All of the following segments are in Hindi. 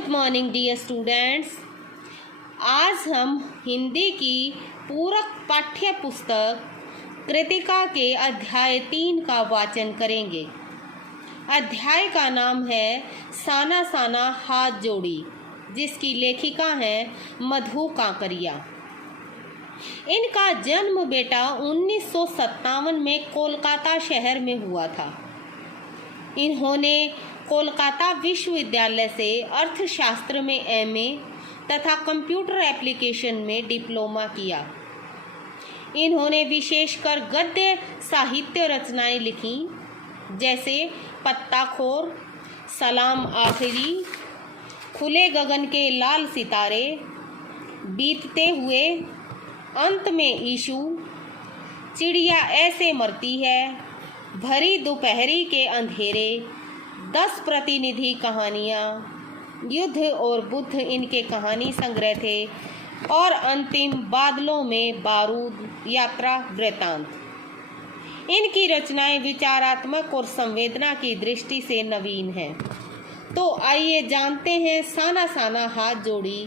Good morning dear students. आज हम हिंदी की पूरक पाठ्य पुस्तक कृतिका के अध्याय 3 का वाचन करेंगे। अध्याय का नाम है साना साना हाथ जोड़ी, जिसकी लेखिका है मधु कांकरिया। इनका जन्म बेटा 1957 में कोलकाता शहर में हुआ था। इन्होंने कोलकाता विश्वविद्यालय से अर्थशास्त्र में एमए तथा कंप्यूटर एप्लीकेशन में डिप्लोमा किया। इन्होंने विशेषकर गद्य साहित्य रचनाएं लिखी, जैसे पत्ताखोर, सलाम आखिरी, खुले गगन के लाल सितारे, बीतते हुए, अंत में ईशु, चिड़िया ऐसे मरती है, भरी दोपहरी के अंधेरे, 10 प्रतिनिधि कहानियाँ, युद्ध और बुद्ध इनके कहानी संग्रह थे, और अंतिम बादलों में बारूद यात्रा वृतांत। इनकी रचनाएं विचारात्मक और संवेदना की दृष्टि से नवीन हैं। तो आइए जानते हैं साना साना हाथ जोड़ी।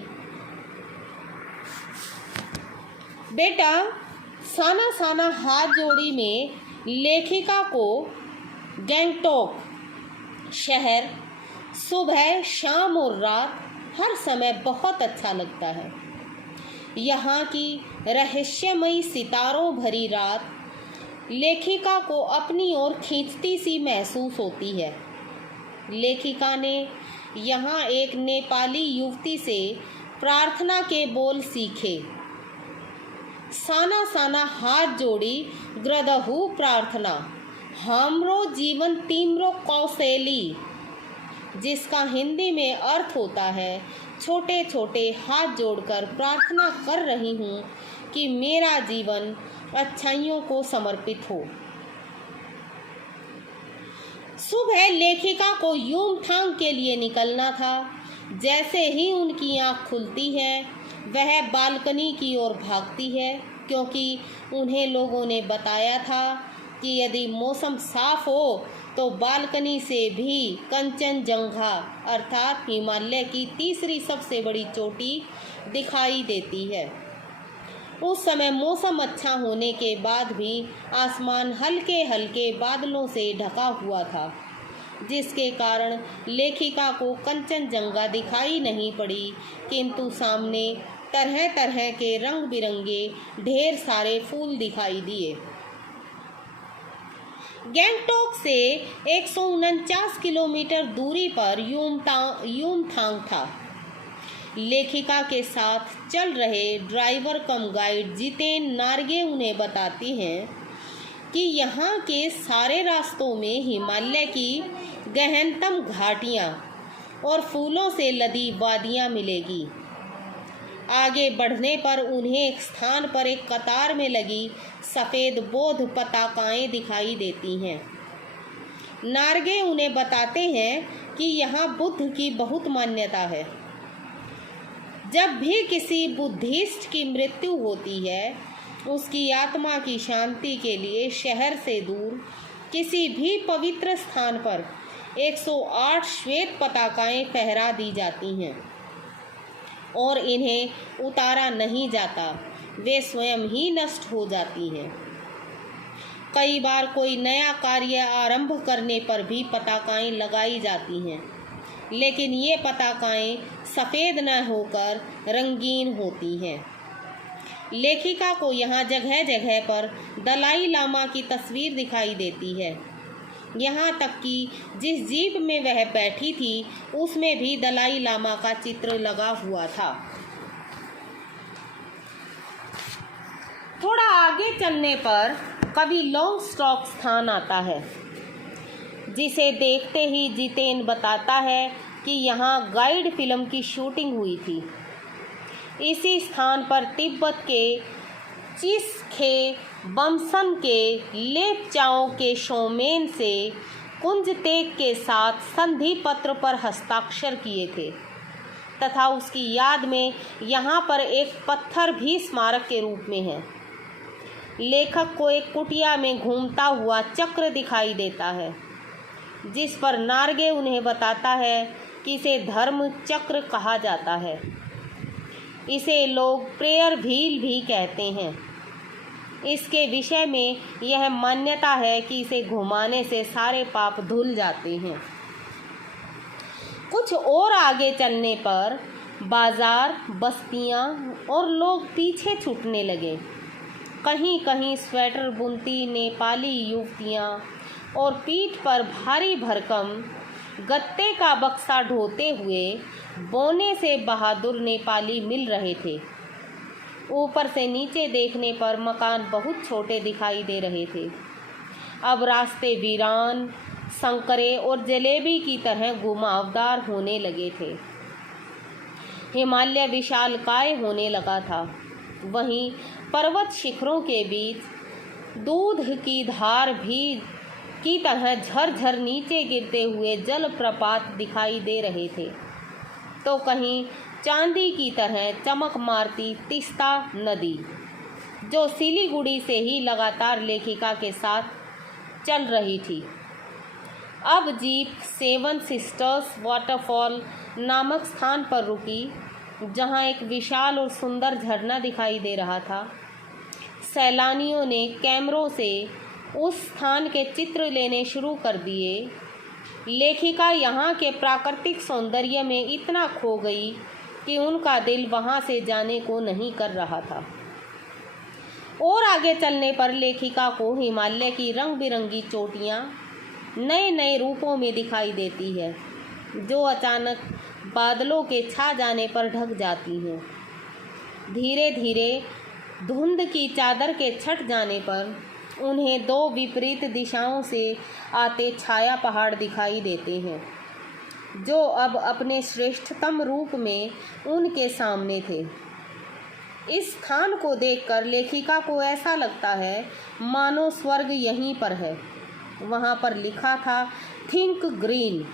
बेटा, साना साना हाथ जोड़ी में लेखिका को गैंगटॉक शहर सुबह, शाम और रात हर समय बहुत अच्छा लगता है। यहाँ की रहस्यमयी सितारों भरी रात लेखिका को अपनी ओर खींचती सी महसूस होती है। लेखिका ने यहाँ एक नेपाली युवती से प्रार्थना के बोल सीखे। साना साना हाथ जोड़ी ग्रदहु प्रार्थना, हमरो जीवन तीम्रो कौशेली, जिसका हिंदी में अर्थ होता है छोटे छोटे हाथ जोड़कर प्रार्थना कर रही हूँ कि मेरा जीवन अच्छाइयों को समर्पित हो। सुबह लेखिका को यूमथांग के लिए निकलना था। जैसे ही उनकी आँख खुलती है, वह बालकनी की ओर भागती है, क्योंकि उन्हें लोगों ने बताया था कि यदि मौसम साफ हो तो बालकनी से भी कंचनजंगा अर्थात हिमालय की तीसरी सबसे बड़ी चोटी दिखाई देती है। उस समय मौसम अच्छा होने के बाद भी आसमान हल्के हल्के बादलों से ढका हुआ था, जिसके कारण लेखिका को कंचनजंगा दिखाई नहीं पड़ी, किंतु सामने तरह तरह के रंग बिरंगे ढेर सारे फूल दिखाई दिए। गैंगटॉक से 149 किलोमीटर दूरी पर यूमथांग था। लेखिका के साथ चल रहे ड्राइवर कम गाइड जितेन नार्गे उन्हें बताती हैं कि यहाँ के सारे रास्तों में हिमालय की गहनतम घाटियाँ और फूलों से लदी वादियाँ मिलेगी। आगे बढ़ने पर उन्हें एक स्थान पर एक कतार में लगी सफ़ेद बौद्ध पताकाएं दिखाई देती हैं। नार्गे उन्हें बताते हैं कि यहाँ बुद्ध की बहुत मान्यता है। जब भी किसी बुद्धिस्ट की मृत्यु होती है, उसकी आत्मा की शांति के लिए शहर से दूर किसी भी पवित्र स्थान पर 108 श्वेत पताकाएं फहरा दी जाती हैं और इन्हें उतारा नहीं जाता, वे स्वयं ही नष्ट हो जाती हैं। कई बार कोई नया कार्य आरंभ करने पर भी पताकाएं लगाई जाती हैं, लेकिन ये पताकाएं सफ़ेद न होकर रंगीन होती हैं। लेखिका को यहाँ जगह जगह पर दलाई लामा की तस्वीर दिखाई देती है। यहाँ तक कि जिस जीप में वह बैठी थी, उसमें भी दलाई लामा का चित्र लगा हुआ था। थोड़ा आगे चलने पर कवि लॉन्गस्टॉक स्थान आता है, जिसे देखते ही जितेन बताता है कि यहाँ गाइड फिल्म की शूटिंग हुई थी। इसी स्थान पर तिब्बत के चिसखे बमसन के लेपचाओं के शोमेन से कुंजतेक के साथ संधि पत्र पर हस्ताक्षर किए थे, तथा उसकी याद में यहाँ पर एक पत्थर भी स्मारक के रूप में है। लेखक को एक कुटिया में घूमता हुआ चक्र दिखाई देता है, जिस पर नार्गे उन्हें बताता है कि इसे धर्म चक्र कहा जाता है। इसे लोग प्रेयर व्हील भी कहते हैं। इसके विषय में यह मान्यता है कि इसे घुमाने से सारे पाप धुल जाते हैं। कुछ और आगे चलने पर बाजार, बस्तियां और लोग पीछे छूटने लगे। कहीं कहीं स्वेटर बुनती नेपाली युवतियां और पीठ पर भारी भरकम गत्ते का बक्सा ढोते हुए बोने से बहादुर नेपाली मिल रहे थे। ऊपर से नीचे देखने पर मकान बहुत छोटे दिखाई दे रहे थे। अब रास्ते वीरान, संकरे और जलेबी की तरह घुमावदार होने लगे थे। हिमालय विशालकाय होने लगा था। वहीं पर्वत शिखरों के बीच दूध की धार भी की तरह झरझर नीचे गिरते हुए जलप्रपात दिखाई दे रहे थे, तो कहीं चांदी की तरह चमक मारती तीस्ता नदी, जो सिलीगुड़ी से ही लगातार लेखिका के साथ चल रही थी। अब जीप सेवन सिस्टर्स वाटरफॉल नामक स्थान पर रुकी, जहां एक विशाल और सुंदर झरना दिखाई दे रहा था। सैलानियों ने कैमरों से उस स्थान के चित्र लेने शुरू कर दिए। लेखिका यहाँ के प्राकृतिक सौंदर्य में इतना खो गई कि उनका दिल वहाँ से जाने को नहीं कर रहा था। और आगे चलने पर लेखिका को हिमालय की रंग बिरंगी चोटियाँ नए नए रूपों में दिखाई देती है, जो अचानक बादलों के छा जाने पर ढक जाती हैं। धीरे धीरे धुंध की चादर के छट जाने पर उन्हें दो विपरीत दिशाओं से आते छाया पहाड़ दिखाई देते हैं, जो अब अपने श्रेष्ठतम रूप में उनके सामने थे। इस स्थान को देखकर लेखिका को ऐसा लगता है मानो स्वर्ग यहीं पर है। वहाँ पर लिखा था थिंक ग्रीन,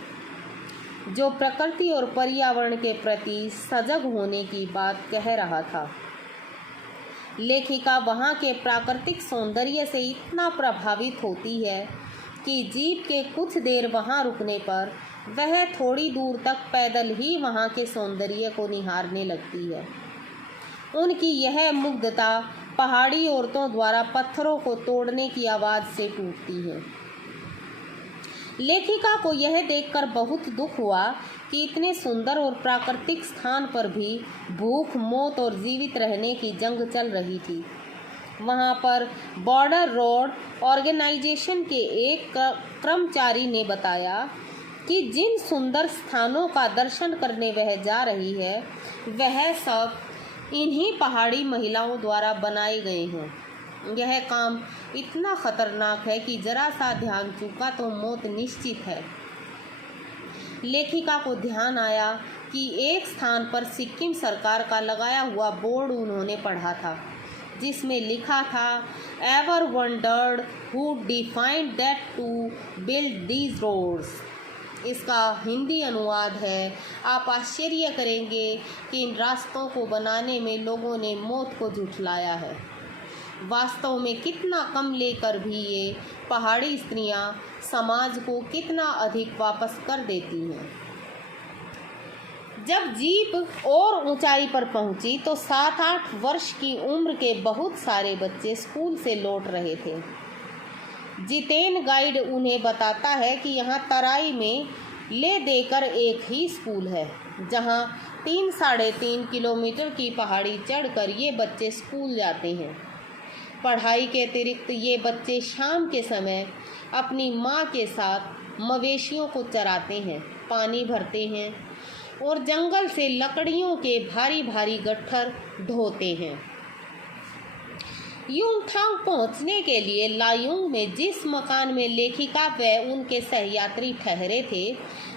जो प्रकृति और पर्यावरण के प्रति सजग होने की बात कह रहा था। लेखिका वहाँ के प्राकृतिक सौंदर्य से इतना प्रभावित होती है कि जीप के कुछ देर वहाँ रुकने पर वह थोड़ी दूर तक पैदल ही वहाँ के सौंदर्य को निहारने लगती है। उनकी यह मुग्धता पहाड़ी औरतों द्वारा पत्थरों को तोड़ने की आवाज़ से टूटती है। लेखिका को यह देखकर बहुत दुख हुआ कि इतने सुंदर और प्राकृतिक स्थान पर भी भूख, मौत और जीवित रहने की जंग चल रही थी। वहाँ पर बॉर्डर रोड ऑर्गेनाइजेशन के एक कर्मचारी ने बताया कि जिन सुंदर स्थानों का दर्शन करने वह जा रही है, वह सब इन्हीं पहाड़ी महिलाओं द्वारा बनाए गए हैं। यह काम इतना खतरनाक है कि जरा सा ध्यान चूका तो मौत निश्चित है। लेखिका को ध्यान आया कि एक स्थान पर सिक्किम सरकार का लगाया हुआ बोर्ड उन्होंने पढ़ा था, जिसमें लिखा था ever wondered who defined that to build these roads. इसका हिंदी अनुवाद है, आप आश्चर्य करेंगे कि इन रास्तों को बनाने में लोगों ने मौत को झुठलाया है। वास्तव में कितना कम लेकर भी ये पहाड़ी स्त्रियां समाज को कितना अधिक वापस कर देती हैं। जब जीप और ऊंचाई पर पहुंची तो 7-8 वर्ष की उम्र के बहुत सारे बच्चे स्कूल से लौट रहे थे। जितेन गाइड उन्हें बताता है कि यहाँ तराई में ले देकर एक ही स्कूल है, जहाँ 3-3.5 किलोमीटर की पहाड़ी चढ़कर ये बच्चे स्कूल जाते हैं। पढ़ाई के अतिरिक्त ये बच्चे शाम के समय अपनी माँ के साथ मवेशियों को चराते हैं, पानी भरते हैं और जंगल से लकड़ियों के भारी भारी गट्ठर ढोते हैं। यूमथांग पहुंचने के लिए लायुंग में जिस मकान में लेखिका व उनके सहयात्री ठहरे थे,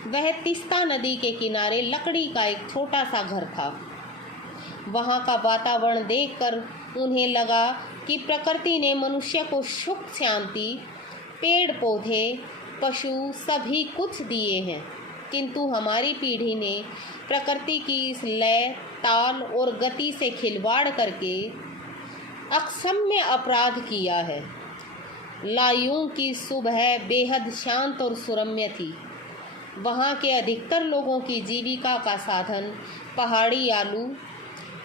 वह तीस्ता नदी के किनारे लकड़ी का एक छोटा सा घर था। वहाँ का वातावरण देखकर उन्हें लगा कि प्रकृति ने मनुष्य को सुख शांति, पेड़ पौधे, पशु सभी कुछ दिए हैं, किंतु हमारी पीढ़ी ने प्रकृति की इस लय, ताल और गति से खिलवाड़ करके अक्षम्य अपराध किया है। लायुंग की सुबह बेहद शांत और सुरम्य थी। वहाँ के अधिकतर लोगों की जीविका का साधन पहाड़ी आलू,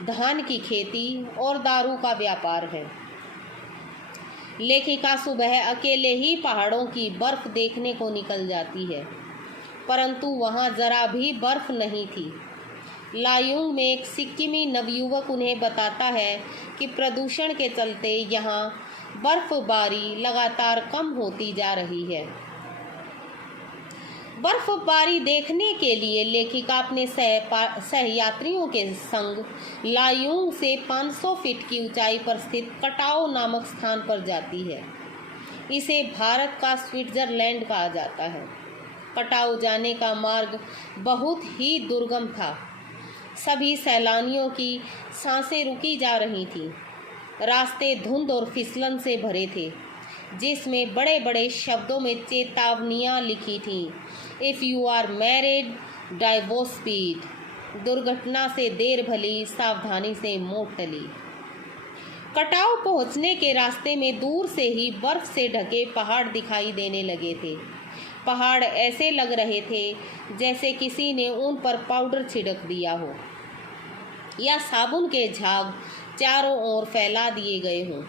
धान की खेती और दारू का व्यापार है। लेखिका सुबह अकेले ही पहाड़ों की बर्फ देखने को निकल जाती है, परंतु वहाँ जरा भी बर्फ नहीं थी। लायुंग में एक सिक्किमी नवयुवक उन्हें बताता है कि प्रदूषण के चलते यहाँ बर्फबारी लगातार कम होती जा रही है। बर्फबारी देखने के लिए लेखिका अपने सहयात्रियों के संग लायुंग से 500 फीट की ऊंचाई पर स्थित कटाओ नामक स्थान पर जाती है। इसे भारत का स्विट्जरलैंड कहा जाता है। कटाओ जाने का मार्ग बहुत ही दुर्गम था। सभी सैलानियों की सांसें रुकी जा रही थीं। रास्ते धुंध और फिसलन से भरे थे, जिसमें बड़े बड़े शब्दों में चेतावनियां लिखी थीं। If you are married, drive speed. दुर्घटना से देर भली, सावधानी से मोड़ टली। कटाओ पहुंचने के रास्ते में दूर से ही बर्फ से ढके पहाड़ दिखाई देने लगे थे। पहाड़ ऐसे लग रहे थे जैसे किसी ने उन पर पाउडर छिड़क दिया हो या साबुन के झाग चारों ओर फैला दिए गए हों।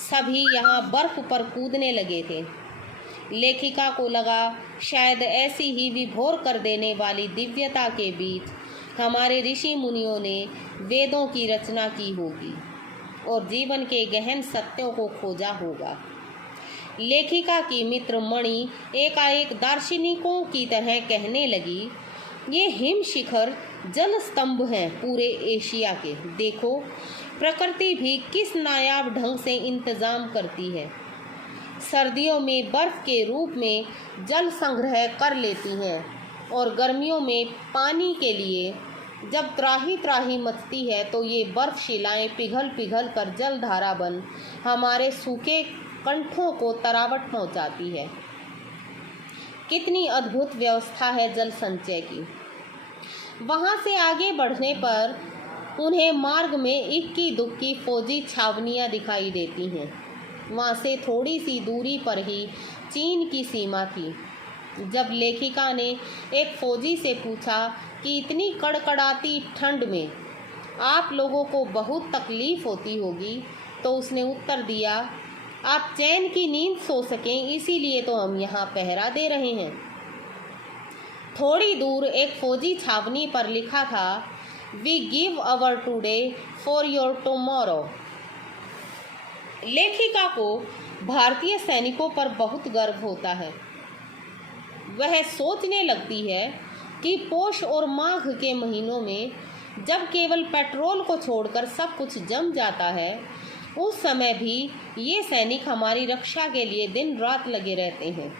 सभी यहाँ बर्फ पर कूदने लगे थे। लेखिका को लगा शायद ऐसी ही विभोर कर देने वाली दिव्यता के बीच हमारे ऋषि मुनियों ने वेदों की रचना की होगी और जीवन के गहन सत्यों को खोजा होगा। लेखिका की मित्र मणि एकाएक दार्शनिकों की तरह कहने लगी, ये हिम शिखर जल स्तंभ हैं पूरे एशिया के। देखो, प्रकृति भी किस नायाब ढंग से इंतजाम करती है। सर्दियों में बर्फ के रूप में जल संग्रह कर लेती हैं और गर्मियों में पानी के लिए जब त्राही त्राही मचती है तो ये बर्फ शिलाएं पिघल पिघल कर जल धारा बन हमारे सूखे कंठों को तरावट पहुंचाती है। कितनी अद्भुत व्यवस्था है जल संचय की। वहां से आगे बढ़ने पर उन्हें मार्ग में इक्की दुक्की फौजी छावनियां दिखाई देती हैं। वहां से थोड़ी सी दूरी पर ही चीन की सीमा थी। जब लेखिका ने एक फौजी से पूछा कि इतनी कड़कड़ाती ठंड में आप लोगों को बहुत तकलीफ होती होगी, तो उसने उत्तर दिया, आप चैन की नींद सो सकें इसीलिए तो हम यहाँ पहरा दे रहे हैं। थोड़ी दूर एक फौजी छावनी पर लिखा था, we give our today for your tomorrow. लेखिका को भारतीय सैनिकों पर बहुत गर्व होता है। वह सोचने लगती है कि पोष और माघ के महीनों में जब केवल पेट्रोल को छोड़कर सब कुछ जम जाता है, उस समय भी ये सैनिक हमारी रक्षा के लिए दिन रात लगे रहते हैं।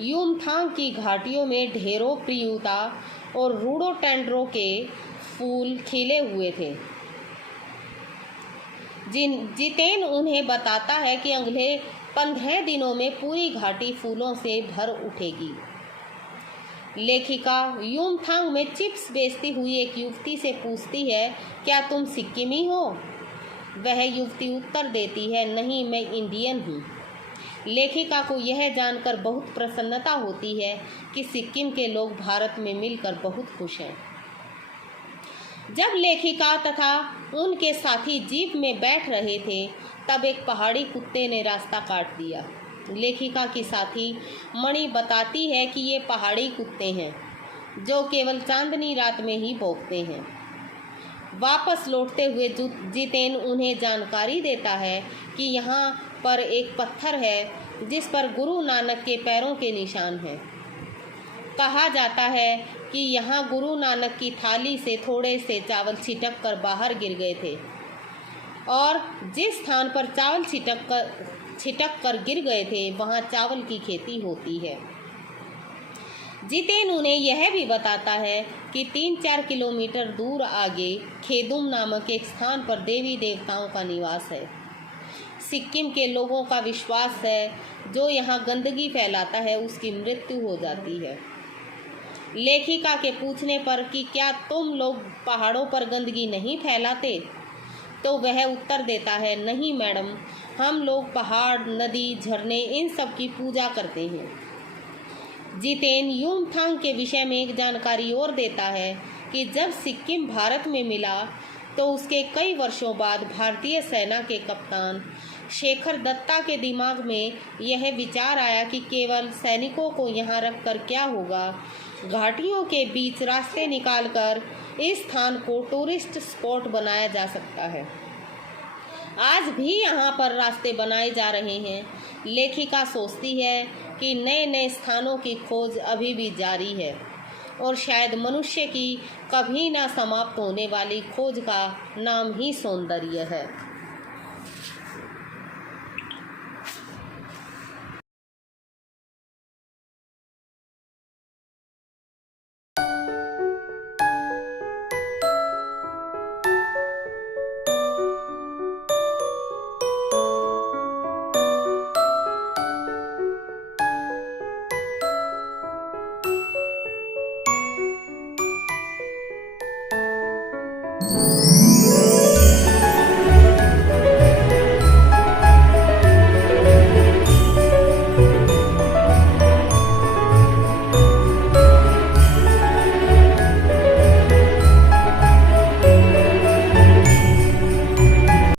यूमथांग की घाटियों में ढेरों प्रियुता और रोडोडेंड्रों के फूल खिले हुए थे। जितेन उन्हें बताता है कि अगले 15 दिनों में पूरी घाटी फूलों से भर उठेगी। लेखिका यूमथांग में चिप्स बेचती हुई एक युवती से पूछती है, क्या तुम सिक्किमी हो? वह युवती उत्तर देती है, नहीं, मैं इंडियन हूँ। लेखिका को यह जानकर बहुत प्रसन्नता होती है कि सिक्किम के लोग भारत में मिलकर बहुत खुश हैं। जब लेखिका तथा उनके साथी जीप में बैठ रहे थे, तब एक पहाड़ी कुत्ते ने रास्ता काट दिया। लेखिका की साथी मणि बताती है कि ये पहाड़ी कुत्ते हैं जो केवल चांदनी रात में ही भौंकते हैं। वापस लौटते हुए जितेन उन्हें जानकारी देता है कि यहाँ पर एक पत्थर है जिस पर गुरु नानक के पैरों के निशान हैं। कहा जाता है कि यहाँ गुरु नानक की थाली से थोड़े से चावल छिटक कर बाहर गिर गए थे और जिस स्थान पर चावल छिटक कर गिर गए थे वहाँ चावल की खेती होती है। जितेन उन्हें यह भी बताता है कि 3-4 किलोमीटर दूर आगे खेदुम नामक एक स्थान पर देवी देवताओं का निवास है। सिक्किम के लोगों का विश्वास है, जो यहाँ गंदगी फैलाता है उसकी मृत्यु हो जाती है। लेखिका के पूछने पर कि क्या तुम लोग पहाड़ों पर गंदगी नहीं फैलाते, तो वह उत्तर देता है, नहीं मैडम, हम लोग पहाड़, नदी, झरने इन सब की पूजा करते हैं। जितेन युमथांग के विषय में एक जानकारी और देता है कि जब सिक्किम भारत में मिला तो उसके कई वर्षों बाद भारतीय सेना के कप्तान शेखर दत्ता के दिमाग में यह विचार आया कि केवल सैनिकों को यहाँ रखकर क्या होगा, घाटियों के बीच रास्ते निकालकर इस स्थान को टूरिस्ट स्पॉट बनाया जा सकता है। आज भी यहाँ पर रास्ते बनाए जा रहे हैं। लेखिका सोचती है कि नए नए स्थानों की खोज अभी भी जारी है और शायद मनुष्य की कभी ना समाप्त होने वाली खोज का नाम ही सौंदर्य है।